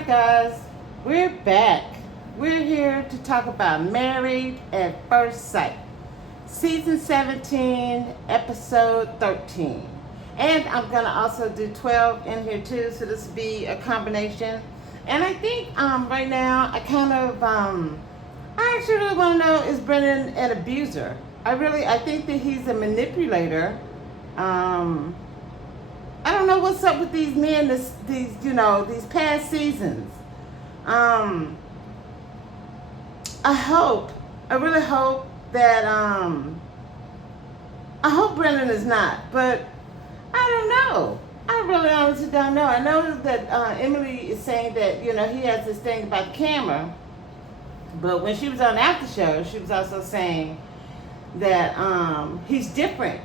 Alright guys, we're back. We're here to talk about Married at First Sight. Season 17, episode 13. And I'm going to also do 12 in here too, so this will be a combination. And I think right now, I actually really want to know, is Brennan an abuser? I think that he's a manipulator. I don't know what's up with these men, these past seasons. I really hope that, I hope Brennan is not, but I don't know. I really honestly don't know. I know that Emily is saying that, he has this thing about the camera, but when she was on After Show, she was also saying that he's different,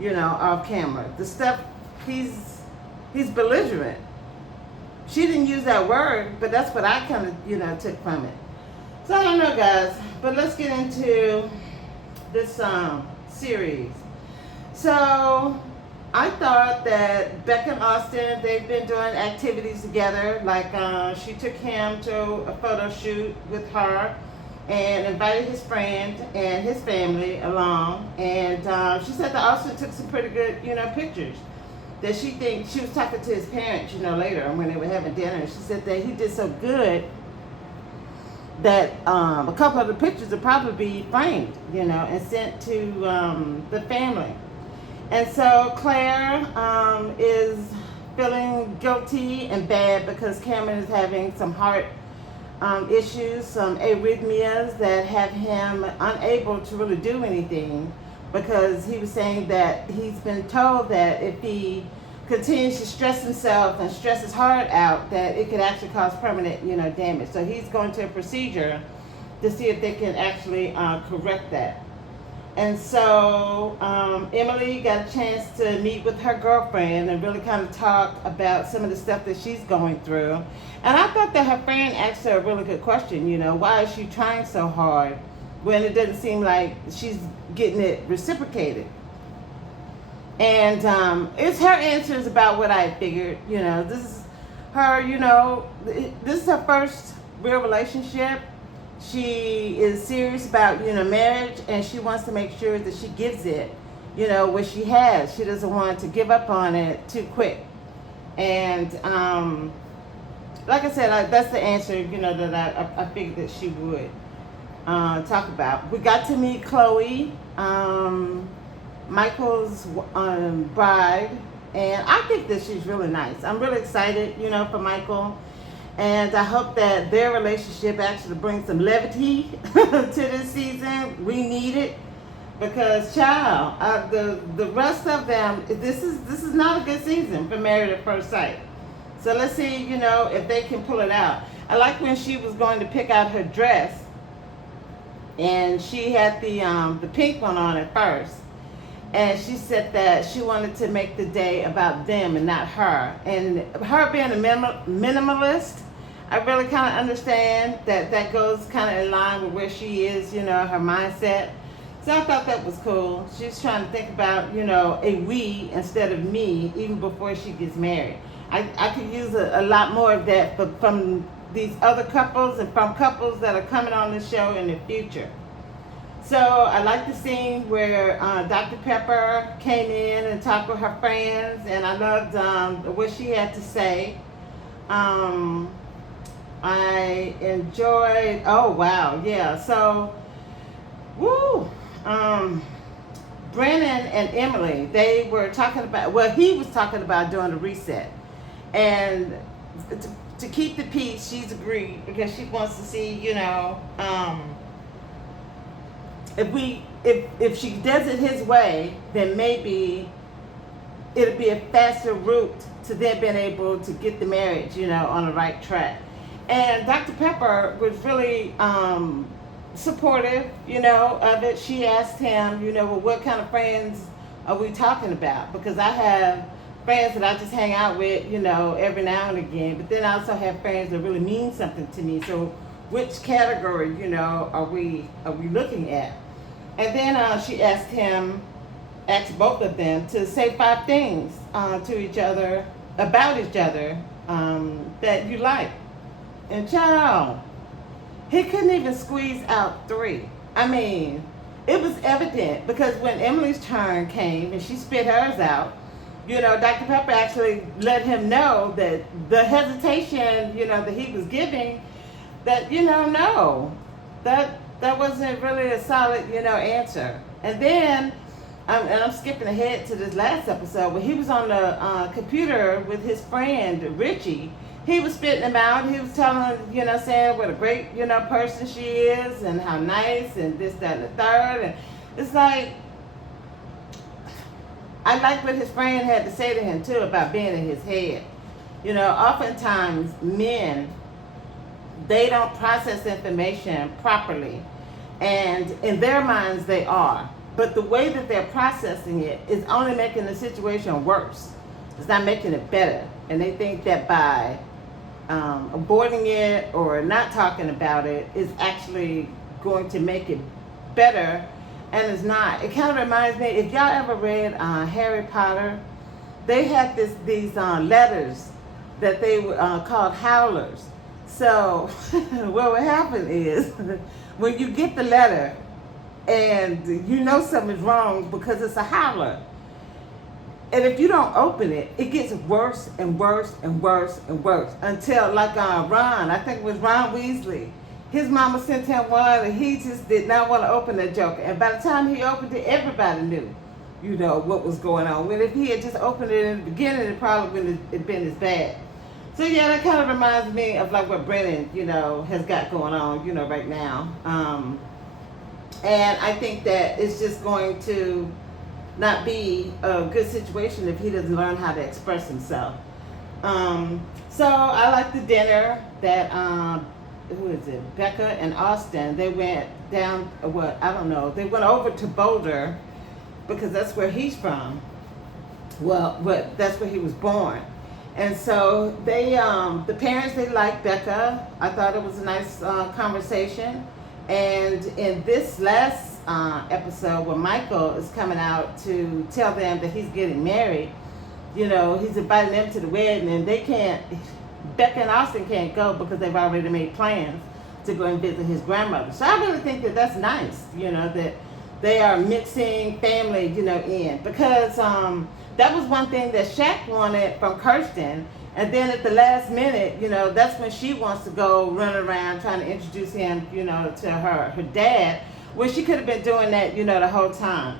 off camera. The stuff, he's belligerent. She didn't use that word, but that's what I kind of, took from it. So I don't know, guys, but let's get into this series. So I thought that Becca and Austin, they've been doing activities together. Like she took him to a photo shoot with her and invited his friend and his family along. And she said that Austin took some pretty good, pictures. That she thinks, she was talking to his parents, later when they were having dinner. She said that he did so good that a couple of the pictures will probably be framed, and sent to the family. And so Claire is feeling guilty and bad because Cameron is having some heart issues, some arrhythmias that have him unable to really do anything, because he was saying that he's been told that if he continues to stress himself and stress his heart out, that it could actually cause permanent, damage. So he's going to a procedure to see if they can actually correct that. And so Emily got a chance to meet with her girlfriend and really kind of talk about some of the stuff that she's going through. And I thought that her friend asked her a really good question, why is she trying so hard when it doesn't seem like she's getting it reciprocated? And it's her answers about what I figured. This is her, this is her first real relationship. She is serious about, marriage, and she wants to make sure that she gives it, what she has. She doesn't want to give up on it too quick. And like I said, that's the answer, that I figured that she would talk about. We got to meet Chloe, Michael's bride, and I think that she's really nice. I'm really excited, for Michael, and I hope that their relationship actually brings some levity to this season. We need it, because child, the rest of them, this is not a good season for Married at First Sight. So let's see, if they can pull it out. I like when she was going to pick out her dress, and she had the pink one on at first. And she said that she wanted to make the day about them and not her. And her being a minimalist, I really kind of understand that goes kind of in line with where she is, her mindset. So I thought that was cool. She's trying to think about, a we instead of me, even before she gets married. I could use a lot more of that from these other couples and from couples that are coming on the show in the future. So I like the scene where Dr. Pepper came in and talked with her friends, and I loved what she had to say. I enjoyed, oh wow, yeah, so, woo, Brennan and Emily, they were talking about, he was talking about doing a reset. And to keep the peace, she's agreed, because she wants to see, if she does it his way, then maybe it'll be a faster route to them being able to get the marriage, on the right track. And Dr. Pepper was really supportive, of it. She asked him, well, what kind of friends are we talking about? Because I have friends that I just hang out with, every now and again. But then I also have friends that really mean something to me. So which category, are we looking at? And then she asked both of them to say 5 things to each other, about each other, that you like. And child, he couldn't even squeeze out 3. I mean, it was evident because when Emily's turn came and she spit hers out, Dr. Pepper actually let him know that the hesitation, that he was giving, that, no, that wasn't really a solid, answer. And then, and I'm skipping ahead to this last episode, when he was on the computer with his friend, Richie, he was spitting him out. He was telling, saying what a great, person she is and how nice and this, that, and the third. And it's like, I like what his friend had to say to him, too, about being in his head. Oftentimes men, they don't process information properly. And in their minds, they are. But the way that they're processing it is only making the situation worse. It's not making it better. And they think that by avoiding it or not talking about it is actually going to make it better, and it's not. It kind of reminds me, if y'all ever read Harry Potter, they had these letters that they called howlers. So what would happen is when you get the letter and something's wrong because it's a howler, and if you don't open it, it gets worse and worse and worse and worse until, like Ron, I think it was Ron Weasley, his mama sent him one and he just did not want to open that joker. And by the time he opened it, everybody knew, what was going on. When if he had just opened it in the beginning, it probably wouldn't have been as bad. So yeah, that kind of reminds me of like what Brennan, has got going on, right now. And I think that it's just going to not be a good situation if he doesn't learn how to express himself. So I like the dinner that, who is it? Becca and Austin, they went down, they went over to Boulder because that's where he's from. Well, that's where he was born. And so they, the parents, they liked Becca. I thought it was a nice conversation. And in this last episode where Michael is coming out to tell them that he's getting married, he's inviting them to the wedding, and Becca and Austin can't go because they've already made plans to go and visit his grandmother. So I really think that that's nice, that they are mixing family, in. Because that was one thing that Shaq wanted from Kirsten. And then at the last minute, that's when she wants to go run around trying to introduce him, to her dad, when she could have been doing that, the whole time.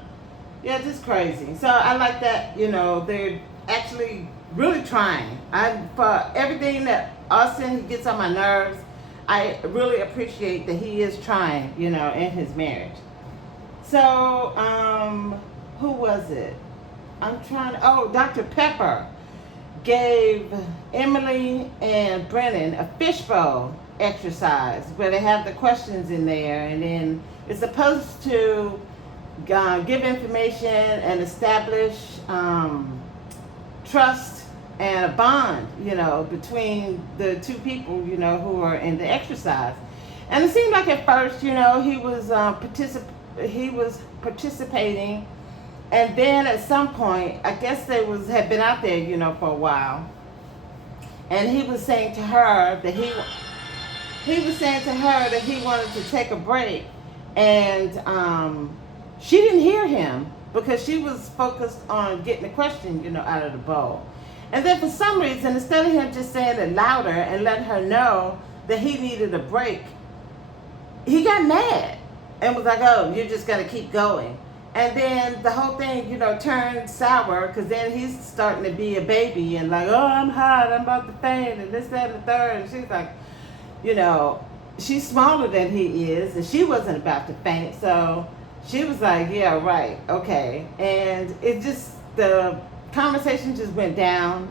Yeah, just crazy. So I like that, they're actually really trying. For everything that Austin, he gets on my nerves, I really appreciate that he is trying, in his marriage. So, who was it? Dr. Pepper gave Emily and Brennan a fishbowl exercise where they have the questions in there, and then it's supposed to give information and establish trust and a bond, between the two people, who are in the exercise. And it seemed like at first, he was participating. And then at some point, I guess they had been out there, for a while. And he was saying to her that he wanted to take a break. And she didn't hear him because she was focused on getting the question, out of the bowl. And then for some reason, instead of him just saying it louder and letting her know that he needed a break, he got mad and was like, oh, you're just going to keep going. And then the whole thing, turned sour because then he's starting to be a baby and like, oh, I'm hot, I'm about to faint, and this, that, and the third. And she's like, she's smaller than he is, and she wasn't about to faint. So she was like, yeah, right, okay. And the conversation just went down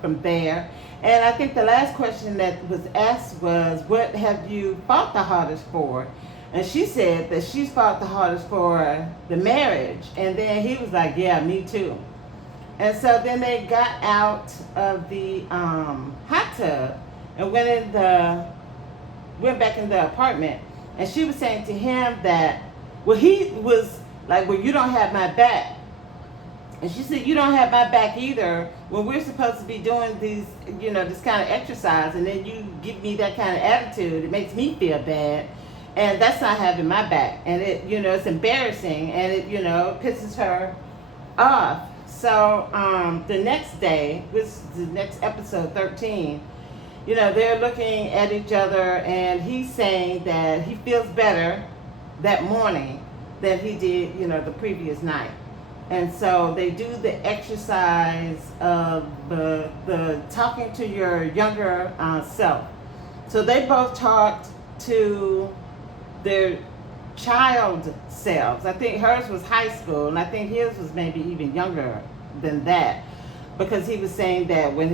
from there. And I think the last question that was asked was, what have you fought the hardest for? And she said that she's fought the hardest for the marriage. And then he was like, yeah, me too. And so then they got out of the hot tub and went back in the apartment. And she was saying to him that, he was like, well, you don't have my back. And she said, you don't have my back either, when we're supposed to be doing these, this kind of exercise, and then you give me that kind of attitude, it makes me feel bad. And that's not having my back. And it, it's embarrassing, and it, pisses her off. So the next day, which is the next episode 13, they're looking at each other, and he's saying that he feels better that morning than he did, the previous night. And so they do the exercise of the talking to your younger self. So they both talked to their child selves. I think hers was high school, and I think his was maybe even younger than that, because he was saying that when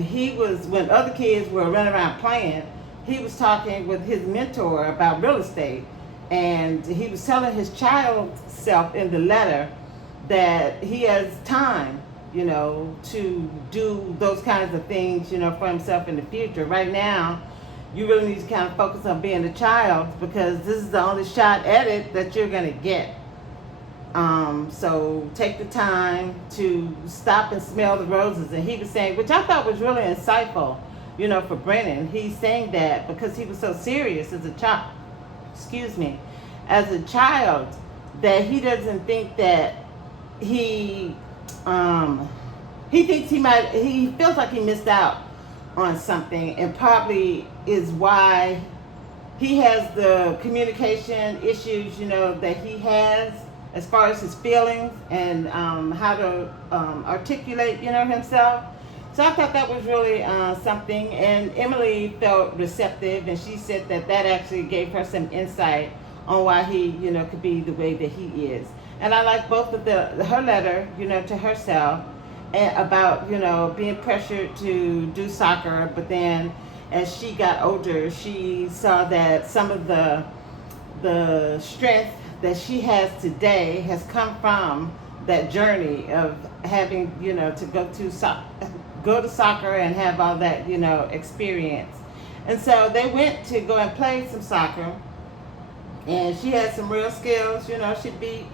other kids were running around playing, he was talking with his mentor about real estate, and he was telling his child self in the letter that he has time, to do those kinds of things, for himself in the future. Right now, you really need to kind of focus on being a child, because this is the only shot at it that you're going to get. So take the time to stop and smell the roses. And he was saying, which I thought was really insightful, for Brennan. He's saying that because he was so serious as a child, as a child, that he doesn't think that he thinks he feels like he missed out on something, and probably is why he has the communication issues, that he has as far as his feelings and how to articulate, himself. So I thought that was really something, and Emily felt receptive, and she said that actually gave her some insight on why he, could be the way that he is. And I like both of her letter, to herself, and about, being pressured to do soccer, but then as she got older, she saw that some of the strength that she has today has come from that journey of having, to go to soccer and have all that, experience. And so they went to go and play some soccer, and she had some real skills. She beat,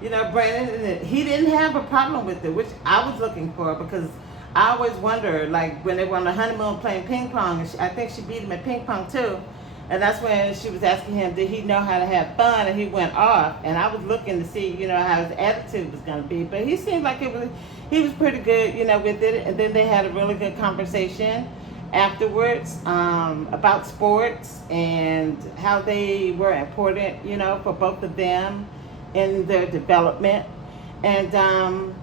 Brennan, and he didn't have a problem with it, which I was looking for, because I always wonder, like when they were on the honeymoon playing ping pong, and I think she beat him at ping pong too. And that's when she was asking him, did he know how to have fun? And he went off. And I was looking to see, how his attitude was going to be. But he seemed like he was pretty good, with it. And then they had a really good conversation afterwards about sports and how they were important, for both of them in their development. And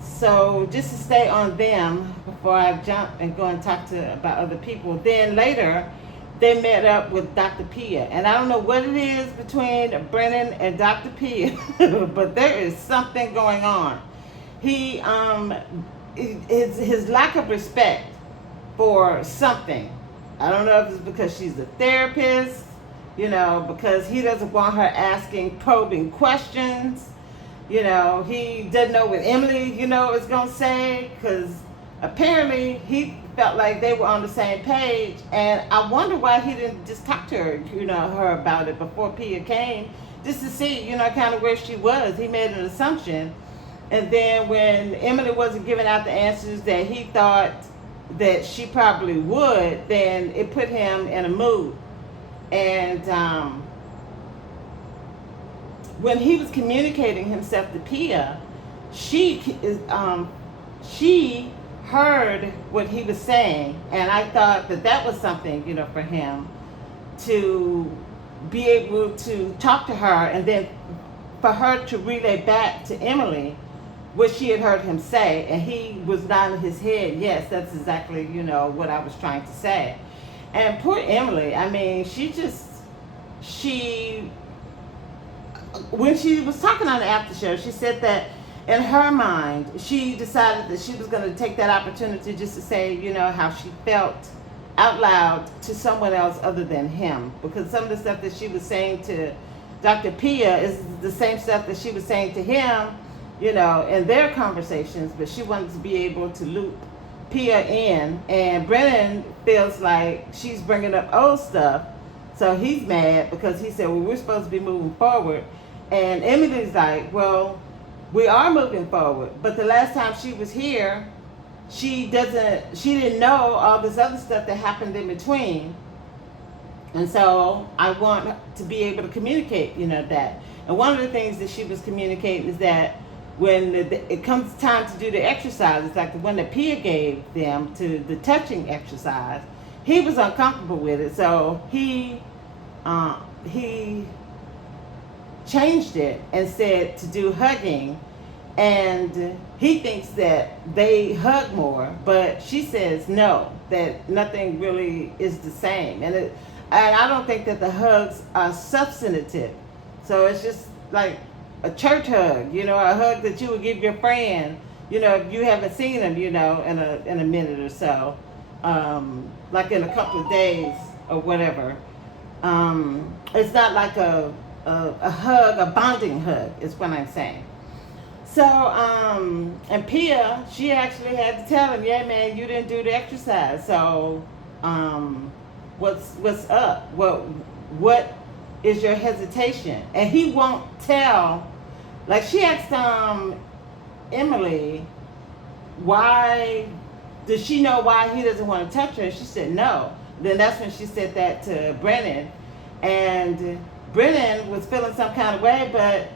so just to stay on them before I jump and go and talk about other people. Then later, they met up with Dr. Pia. And I don't know what it is between Brennan and Dr. Pia, but there is something going on. He, his lack of respect for something. I don't know if it's because she's a therapist, because he doesn't want her asking probing questions. He doesn't know what Emily, is going to say, because apparently he felt like they were on the same page, and I wonder why he didn't just talk to her, her about it before Pia came, just to see, kind of where she was. He made an assumption, and then when Emily wasn't giving out the answers that he thought that she probably would, then it put him in a mood. And when he was communicating himself to Pia, she heard what he was saying, and I thought that was something, for him to be able to talk to her, and then for her to relay back to Emily what she had heard him say, and he was nodding his head, yes, that's exactly, what I was trying to say. And poor Emily, I mean, when she was talking on the after show, she said that in her mind, she decided that she was going to take that opportunity just to say, how she felt out loud to someone else other than him. Because some of the stuff that she was saying to Dr. Pia is the same stuff that she was saying to him, in their conversations. But she wanted to be able to loop Pia in. And Brennan feels like she's bringing up old stuff. So he's mad because he said, well, we're supposed to be moving forward. And Emily's like, well, we are moving forward, but the last time she was here, she didn't know all this other stuff that happened in between. And so I want to be able to communicate, that. And one of the things that she was communicating is that when it comes time to do the exercises, like the one that Pia gave them, to the touching exercise, he was uncomfortable with it. So he changed it and said to do hugging. And he thinks that they hug more, but she says no, that nothing really is the same. And I don't think that the hugs are substantive. So it's just like a church hug, a hug that you would give your friend, if you haven't seen them, in a minute or so, like in a couple of days or whatever. It's not like a hug, a bonding hug, is what I'm saying. So, and Pia, she actually had to tell him, yeah, man, you didn't do the exercise. So, what's up? What is your hesitation? And he won't tell. Like, she asked Emily, why does she know why he doesn't want to touch her? She said no. Then that's when she said that to Brennan, and Brennan was feeling some kind of way, but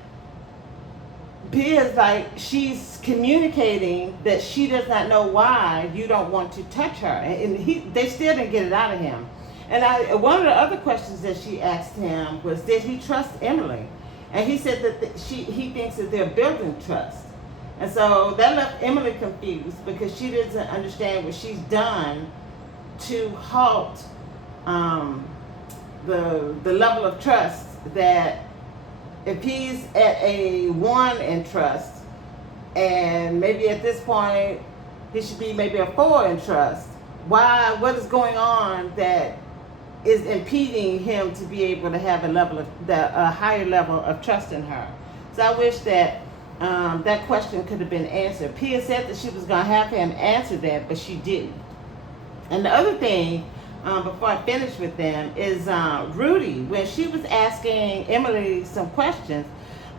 Pia's like, she's communicating that she does not know why you don't want to touch her, and they still didn't get it out of him. And one of the other questions that she asked him was, did he trust Emily? And he said that he thinks that they're building trust. And so that left Emily confused, because she doesn't understand what she's done to halt the level of trust, that if he's at a 1 in trust, and maybe at this point he should be maybe a 4 in trust, what is going on that is impeding him to be able to have a higher level of trust in her? So I wish that that question could have been answered. Pia said that she was going to have him answer that, but she didn't. And the other thing, before I finish with them, is Rudy. When she was asking Emily some questions,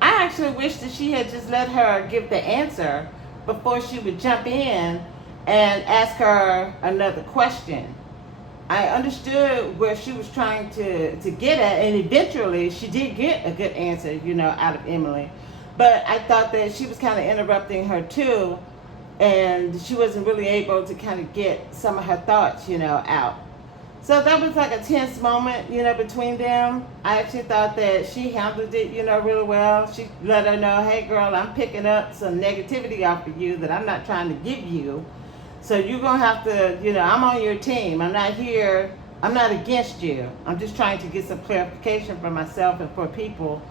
I actually wish that she had just let her give the answer before she would jump in and ask her another question. I understood where she was trying to get at, and eventually she did get a good answer, out of Emily. But I thought that she was kind of interrupting her too, and she wasn't really able to kind of get some of her thoughts, out. So that was like a tense moment, between them. I actually thought that she handled it, really well. She let her know, hey girl, I'm picking up some negativity off of you that I'm not trying to give you. So you're going to have to, I'm on your team. I'm not against you. I'm just trying to get some clarification for myself and for people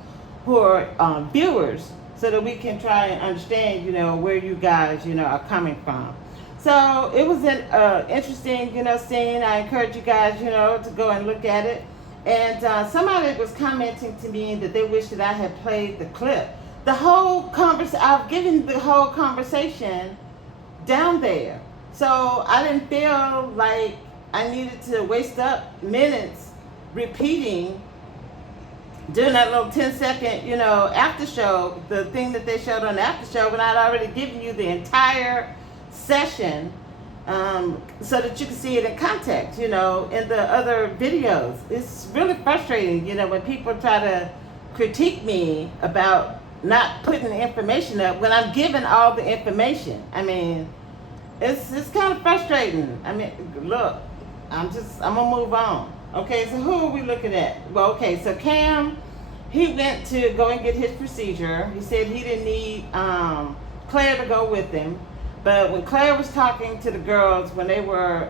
who are viewers, so that we can try and understand, where you guys, are coming from. So it was an interesting, scene. I encourage you guys, to go and look at it. And somebody was commenting to me that they wish that I had played the clip. I've given the whole conversation down there. So I didn't feel like I needed to waste up minutes repeating during that little 10-second, after show, the thing that they showed on the after show, when I'd already given you the entire session, so that you can see it in context, in the other videos. It's really frustrating, when people try to critique me about not putting the information up when I'm giving all the information. I mean, it's kind of frustrating. I mean, look, I'm gonna move on. Okay, so who are we looking at? Well, okay, so Cam, he went to go and get his procedure. He said he didn't need Claire to go with him. But when Claire was talking to the girls when they were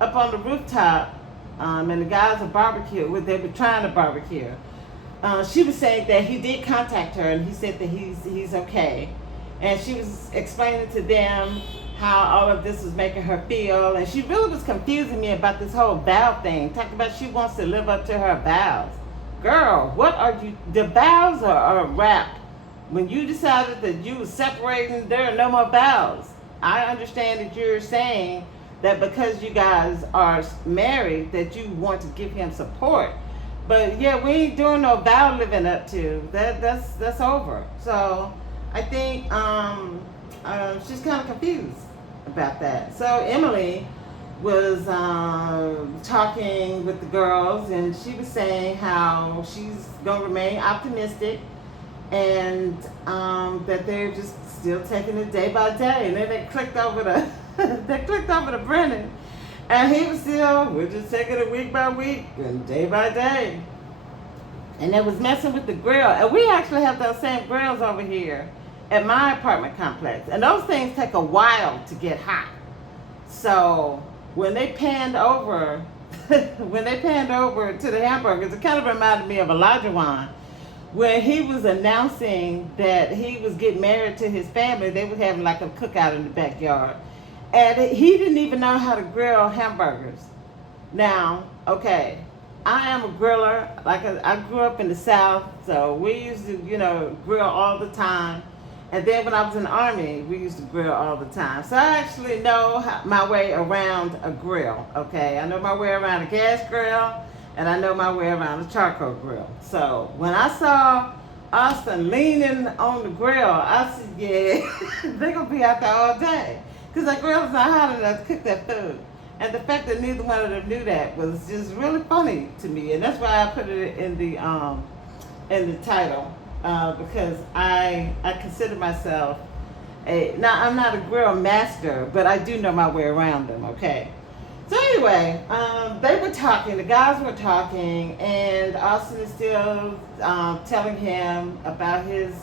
up on the rooftop, and the guys were they were trying to barbecue, she was saying that he did contact her, and he said that he's okay. And she was explaining to them how all of this was making her feel, and she really was confusing me about this whole vow thing. Talking about she wants to live up to her vows. Girl, what are you? The vows are wrapped. When you decided that you were separating, there are no more vows. I understand that you're saying that because you guys are married, that you want to give him support. But yeah, we ain't doing no vow living up to. That's over. So I think she's kind of confused. about that. So Emily was talking with the girls, and she was saying how she's gonna remain optimistic, and that they're just still taking it day by day. And then they clicked over to Brennan, and he was still, we're just taking it week by week and day by day. And it was messing with the grill. And we actually have those same grills over here at my apartment complex. And those things take a while to get hot. So when they panned over, to the hamburgers, it kind of reminded me of Elijah when he was announcing that he was getting married to his family. They were having like a cookout in the backyard. And he didn't even know how to grill hamburgers. Now, okay, I am a griller. Like I grew up in the South, so we used to, grill all the time. And then when I was in the Army, we used to grill all the time. So I actually know my way around a grill, okay? I know my way around a gas grill, and I know my way around a charcoal grill. So when I saw Austin leaning on the grill, I said, yeah, they're going to be out there all day. Because that grill is not hot enough to cook that food. And the fact that neither one of them knew that was just really funny to me. And that's why I put it in the title. Because I consider myself now I'm not a grill master, but I do know my way around them, okay? So anyway, they were talking, the guys were talking, and Austin is still telling him about his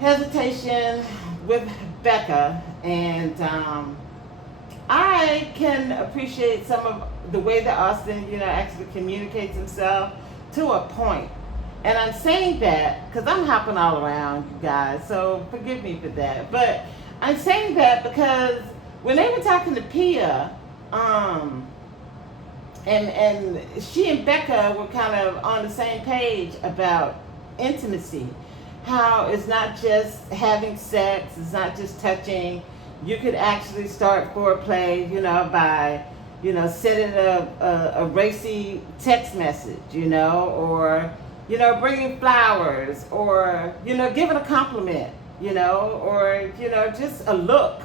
hesitation with Becca, and I can appreciate some of the way that Austin, actually communicates himself to a point. And I'm saying that because I'm hopping all around, you guys, so forgive me for that. But I'm saying that because when they were talking to Pia, and she and Becca were kind of on the same page about intimacy, how it's not just having sex, it's not just touching. You could actually start foreplay, by, sending a racy text message, or bringing flowers, or, giving a compliment, or, just a look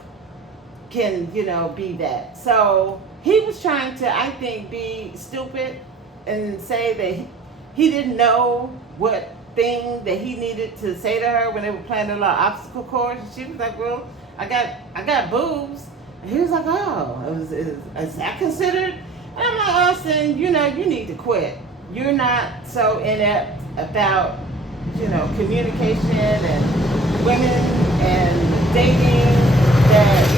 can, be that. So he was trying to, I think, be stupid and say that he didn't know what thing that he needed to say to her when they were playing the little obstacle course. And she was like, well, I got boobs. And he was like, oh, is that considered? And I'm like, Austin, you need to quit. You're not so inept about, communication and women and dating that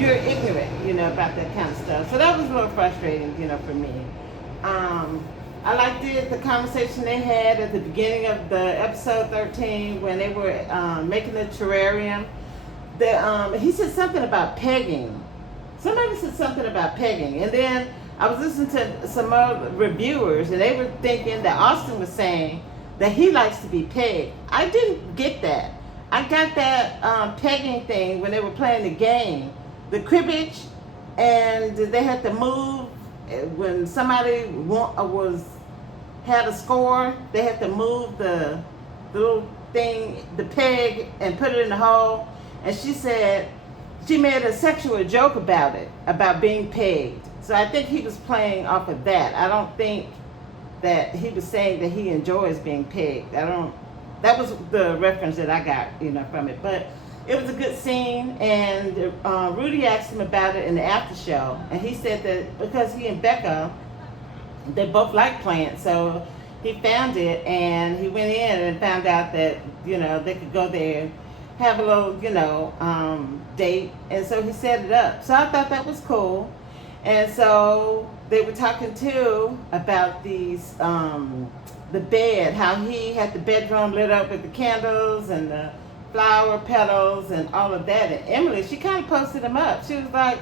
you're ignorant, about that kind of stuff. So that was a little frustrating, for me. I liked the conversation they had at the beginning of the episode 13 when they were making the terrarium. He said something about pegging. Somebody said something about pegging, and then I was listening to some other reviewers, and they were thinking that Austin was saying that he likes to be pegged. I didn't get that. I got that pegging thing when they were playing the game, the cribbage, and they had to move when somebody had a score. They had to move the little thing, the peg, and put it in the hole. And she said she made a sexual joke about it, about being pegged. So I think he was playing off of that. I don't think that he was saying that he enjoys being pegged. That was the reference that I got, from it. But it was a good scene, and Rudy asked him about it in the after show, and he said that because he and Becca, they both like plants, so he found it, and he went in and found out that, they could go there, have a little, date, and so he set it up. So I thought that was cool. And so they were talking too about these, the bed, how he had the bedroom lit up with the candles and the flower petals and all of that. And Emily, she kind of posted him up. She was like,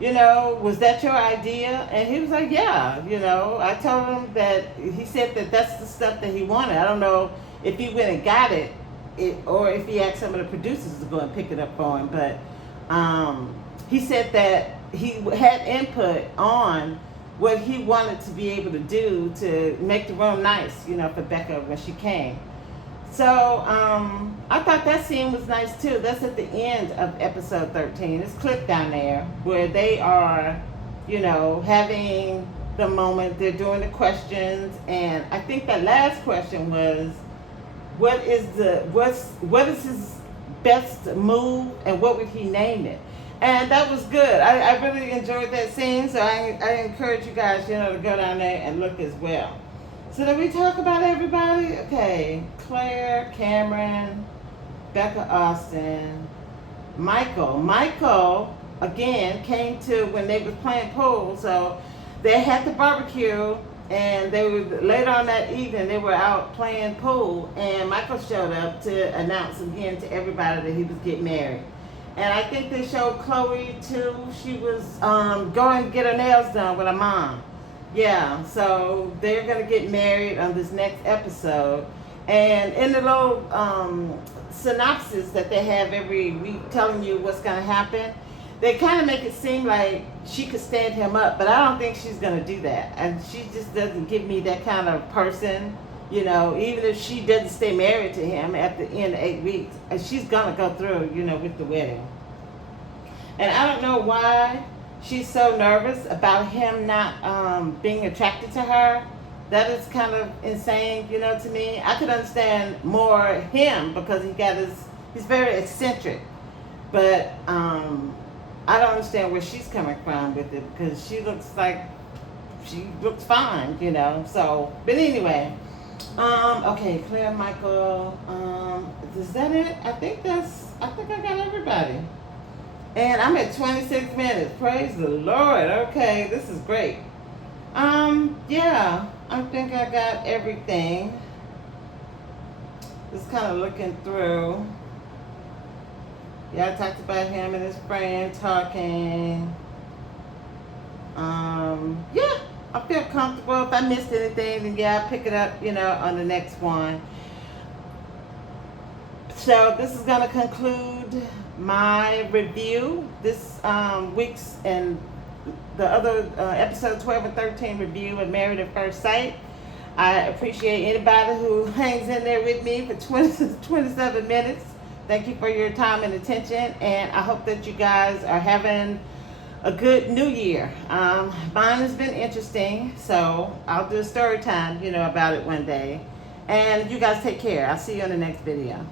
was that your idea? And he was like, yeah, I told him that, he said that that's the stuff that he wanted. I don't know if he went and got it or if he asked some of the producers to go and pick it up for him. But he said that he had input on what he wanted to be able to do to make the room nice, for Becca when she came. So I thought that scene was nice too. That's at the end of episode 13. It's clipped down there where they are, having the moment. They're doing the questions, and I think that last question was, what is his best move, and what would he name it? And that was good. I really enjoyed that scene, so I encourage you guys, to go down there and look as well. So did we talk about everybody? Okay, Claire, Cameron, Becca Austin, Michael. Michael, again, came to when they was playing pool, so they had the barbecue, and they were later on that evening, they were out playing pool, and Michael showed up to announce again to everybody that he was getting married. And I think they showed Chloe too. She was going to get her nails done with her mom. Yeah, so they're going to get married on this next episode. And in the little synopsis that they have every week telling you what's going to happen, they kind of make it seem like she could stand him up, but I don't think she's going to do that. And she just doesn't give me that kind of person, even if she doesn't stay married to him at the end of 8 weeks, she's going to go through, with the wedding. And I don't know why she's so nervous about him not being attracted to her. That is kind of insane, to me. I could understand more him because he's very eccentric. But I don't understand where she's coming from with it, because she looks fine, So, but anyway, okay, Claire, Michael, is that it? I think I got everybody. And I'm at 26 minutes. Praise the Lord. Okay, this is great. Yeah, I think I got everything. Just kind of looking through. Yeah, I talked about him and his friend talking. Yeah, I feel comfortable. If I missed anything, then yeah, I'll pick it up, on the next one. So this is going to conclude my review this week's and the other episode 12 and 13 review of Married at First Sight. I appreciate anybody who hangs in there with me for 27 minutes. Thank you for your time and attention, and I hope that you guys are having a good new year. Mine has been interesting, so I'll do a story time, about it one day. And you guys take care. I'll see you in the next video.